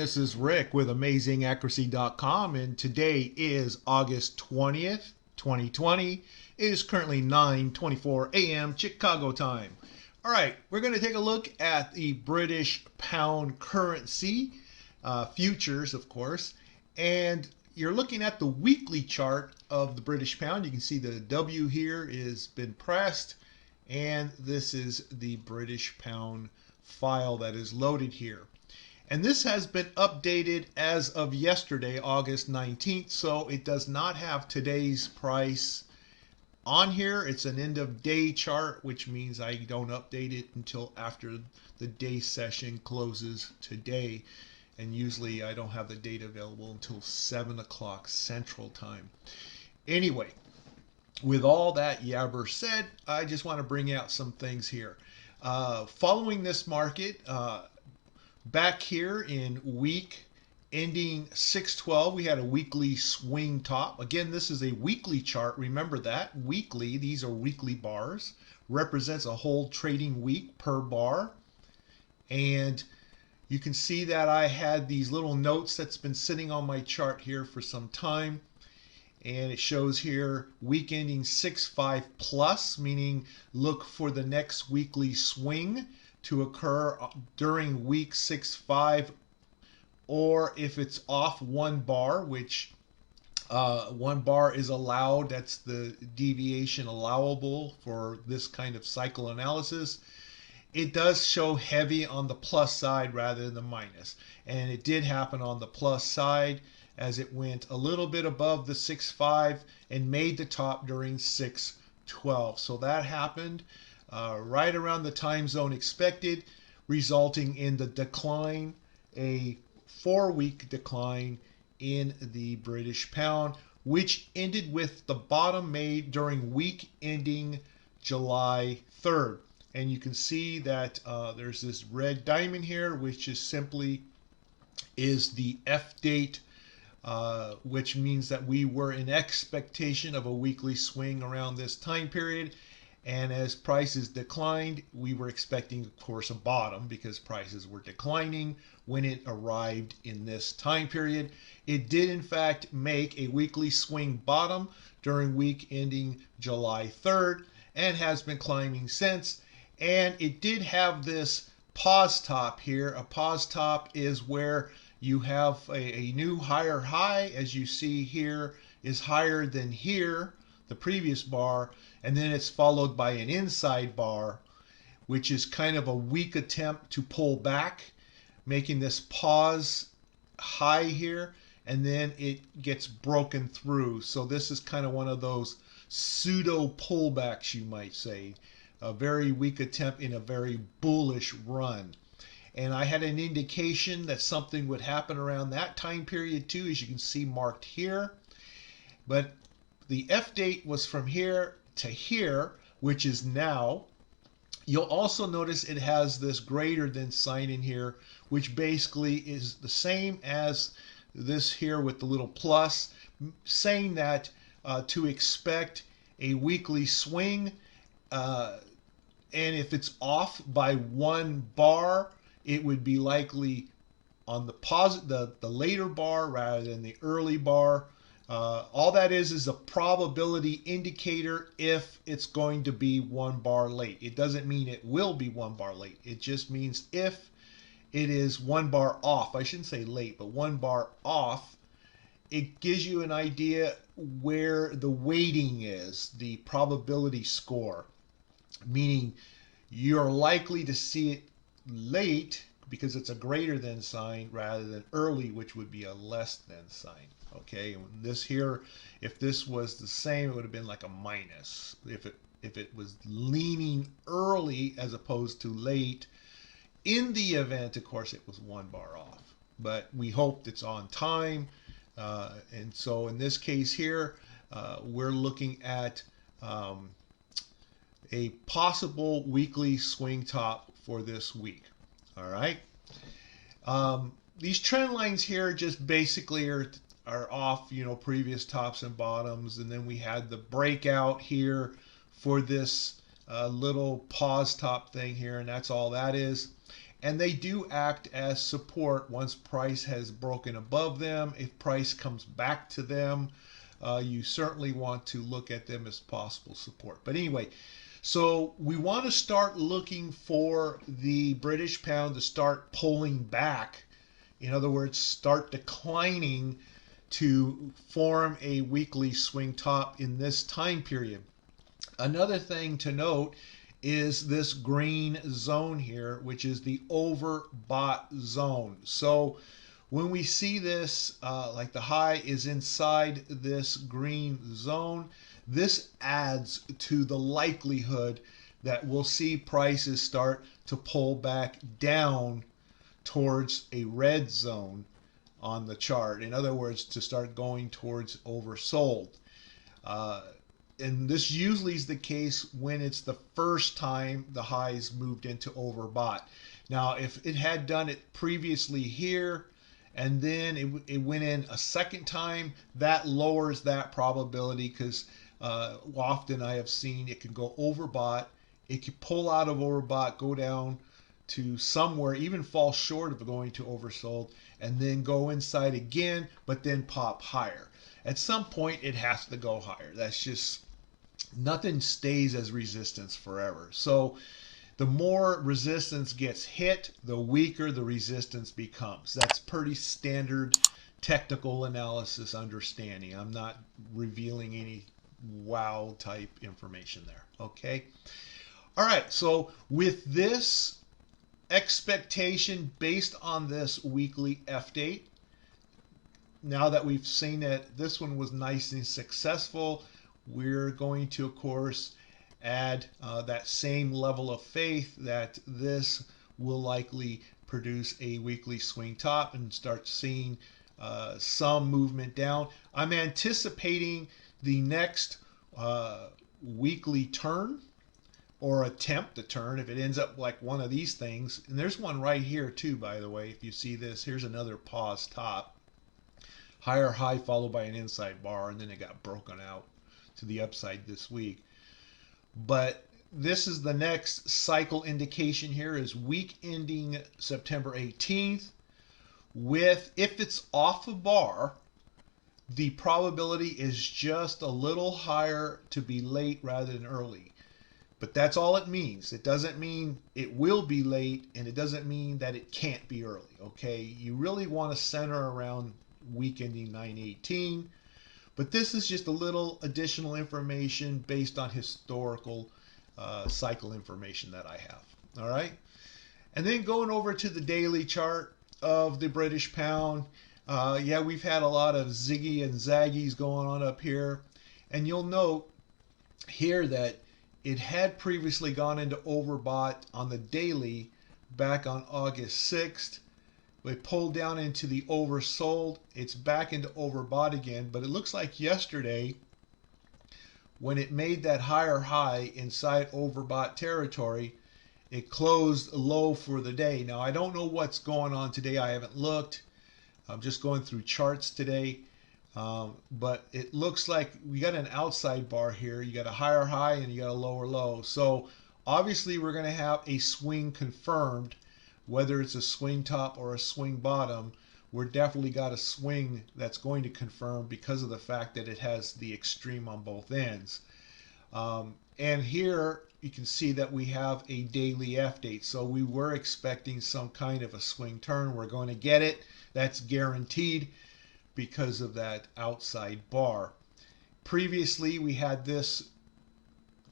This is Rick with AmazingAccuracy.com, and today is August 20th, 2020. It is currently 9:24 a.m. Chicago time. All right, we're going to take a look at the British pound currency futures, of course, and you're looking at the weekly chart of the British pound. You can see the W here has been pressed, and this is the British pound file that is loaded here. And this has been updated as of yesterday, August 19th, so it does not have today's price on here. It's an end of day chart, which means I don't update it until after the day session closes today. And usually I don't have the data available until 7 o'clock Central Time. Anyway, with all that yabber said, I just want to bring out some things here. Following this market, back here in week ending 6/12, we had a weekly swing top. Again, this is a weekly chart. Remember that. Weekly, these are weekly bars. Represents a whole trading week per bar. And you can see that I had these little notes that's been sitting on my chart here for some time. And it shows here week ending 6/5 plus, meaning look for the next weekly swing to occur during week 6/5, or if it's off one bar, which one bar is allowed, that's the deviation allowable for this kind of cycle analysis. It does show heavy on the plus side rather than the minus, and it did happen on the plus side as it went a little bit above the 6/5 and made the top during 6/12. So that happened right around the time zone expected, resulting in the decline, a 4-week decline in the British pound, which ended with the bottom made during week ending July 3rd. And you can see that there's this red diamond here, which is simply the F date, which means that we were in expectation of a weekly swing around this time period. And as prices declined, we were expecting, of course, a bottom because prices were declining when it arrived in this time period. It did, in fact, make a weekly swing bottom during week ending July 3rd and has been climbing since. And it did have this pause top here. A pause top is where you have a new higher high, as you see here, is higher than here, the previous bar, and then it's followed by an inside bar, which is kind of a weak attempt to pull back, making this pause high here, and then it gets broken through. So this is kind of one of those pseudo pullbacks, you might say. A very weak attempt in a very bullish run. And I had an indication that something would happen around that time period too, as you can see marked here. But the F date was from here to here, which is now. You'll also notice it has this greater than sign in here, which basically is the same as this here with the little plus, saying that to expect a weekly swing, and if it's off by one bar, it would be likely on the later bar rather than the early bar. All that is a probability indicator if it's going to be one bar late. It doesn't mean it will be one bar late. It just means if it is one bar off, I shouldn't say late, but one bar off, it gives you an idea where the weighting is, the probability score, meaning you're likely to see it late because it's a greater than sign rather than early, which would be a less than sign. Okay, and this here, if this was the same, it would have been like a minus. If it was leaning early as opposed to late, in the event, of course, it was one bar off. But we hoped it's on time, and so in this case here, we're looking at a possible weekly swing top for this week. All right. These trend lines here just basically are off, previous tops and bottoms, and then we had the breakout here for this little pause top thing here, and that's all that is. and they do act as support once price has broken above them. If price comes back to them, you certainly want to look at them as possible support. But anyway, so we want to start looking for the British pound to start pulling back. In other words, start declining to form a weekly swing top in this time period. Another thing to note is this green zone here, which is the overbought zone. So when we see this, like the high is inside this green zone, this adds to the likelihood that we'll see prices start to pull back down towards a red zone on the chart. In other words, to start going towards oversold. Uh, and this usually is the case when it's the first time the highs moved into overbought. Now, if it had done it previously here and then it went in a second time, that lowers that probability because often I have seen it can go overbought, it can pull out of overbought, go down to somewhere, even fall short of going to oversold, and then go inside again, but then pop higher. At some point, it has to go higher. That's just, nothing stays as resistance forever. So the more resistance gets hit, the weaker the resistance becomes. That's pretty standard technical analysis understanding. I'm not revealing any wow type information there. Okay. All right. So with this expectation based on this weekly F date, now that we've seen that this one was nice and successful, we're going to, of course, add that same level of faith that this will likely produce a weekly swing top and start seeing some movement down. I'm anticipating the next weekly turn or attempt to turn if it ends up like one of these things. And there's one right here too, by the way. If you see this, here's another pause top. Higher high followed by an inside bar, and then it got broken out to the upside this week. But this is the next cycle indication here is week ending September 18th with, if it's off a bar, the probability is just a little higher to be late rather than early. But that's all it means. It doesn't mean it will be late, and it doesn't mean that it can't be early. Okay, you really want to center around week ending 9/18. But this is just a little additional information based on historical cycle information that I have. All right. And then going over to the daily chart of the British pound. Yeah, we've had a lot of ziggy and zaggies going on up here. And you'll note here that it had previously gone into overbought on the daily back on August 6th. We pulled down into the oversold. It's back into overbought again, but it looks like yesterday when it made that higher high inside overbought territory, it closed low for the day. Now, I don't know what's going on today. I haven't looked. I'm just going through charts today. But it looks like we got an outside bar here. You got a higher high and you got a lower low. So obviously we're going to have a swing confirmed. Whether it's a swing top or a swing bottom, we're definitely got a swing that's going to confirm because of the fact that it has the extreme on both ends. And here you can see that we have a daily F date. So we were expecting some kind of a swing turn. We're going to get it. That's guaranteed because of that outside bar. Previously, we had this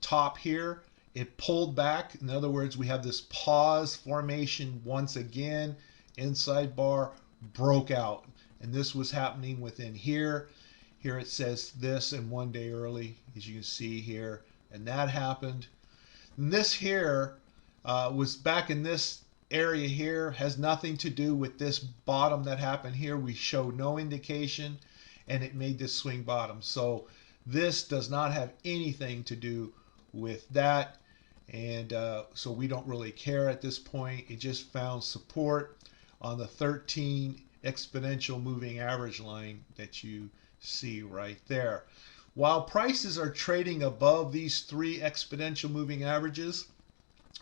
top here. It pulled back. In other words, we have this pause formation once again. Inside bar broke out. And this was happening within here. Here it says this and 1 day early, as you can see here. And that happened. And this here was back in this area here. Has nothing to do with this bottom that happened here. We show no indication. And it made this swing bottom. So this does not have anything to do with that. And so we don't really care at this point. It just found support on the 13 exponential moving average line that you see right there. While prices are trading above these 3 exponential moving averages,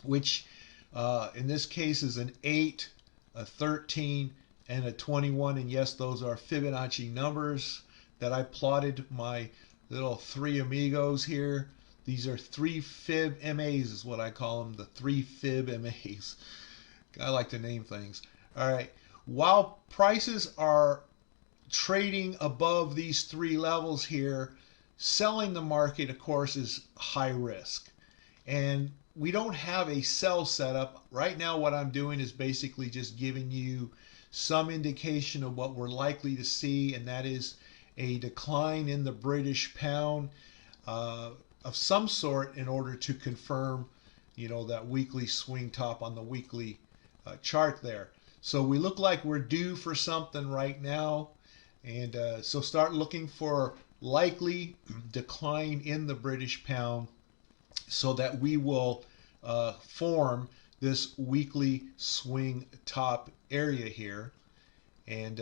which In this case is an 8, a 13, and a 21. And yes, those are Fibonacci numbers that I plotted my little three amigos here. These are 3 fib MAs is what I call them, the 3 fib MAs. I like to name things. All right. While prices are trading above these 3 levels here, selling the market, of course, is high risk. And we don't have a sell setup. Right now, what I'm doing is basically just giving you some indication of what we're likely to see, and that is a decline in the British pound of some sort in order to confirm, that weekly swing top on the weekly chart there. So we look like we're due for something right now. And so start looking for likely decline in the British pound so that we will form this weekly swing top area here and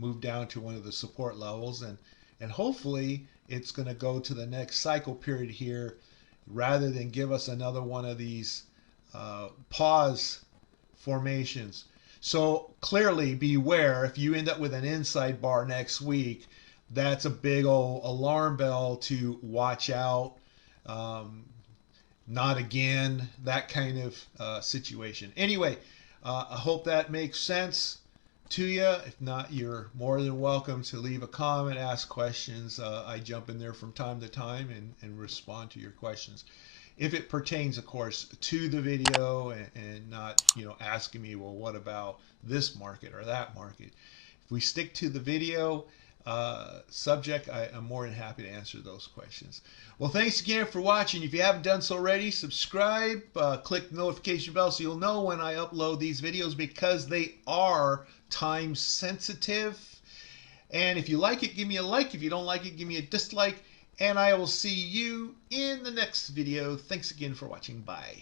move down to one of the support levels, and hopefully it's going to go to the next cycle period here rather than give us another one of these pause formations. So clearly beware, if you end up with an inside bar next week, that's a big old alarm bell to watch out. Not again, that kind of situation. Anyway, I hope that makes sense to you. If not, you're more than welcome to leave a comment, ask questions. I jump in there from time to time and respond to your questions. If it pertains, of course, to the video and not, asking me, well, what about this market or that market? If we stick to the video subject, I'm more than happy to answer those questions. Well, thanks again for watching. If you haven't done so already, subscribe, click the notification bell so you'll know when I upload these videos because they are time sensitive. And if you like it, give me a like. If you don't like it, give me a dislike. And I will see you in the next video. Thanks again for watching. Bye.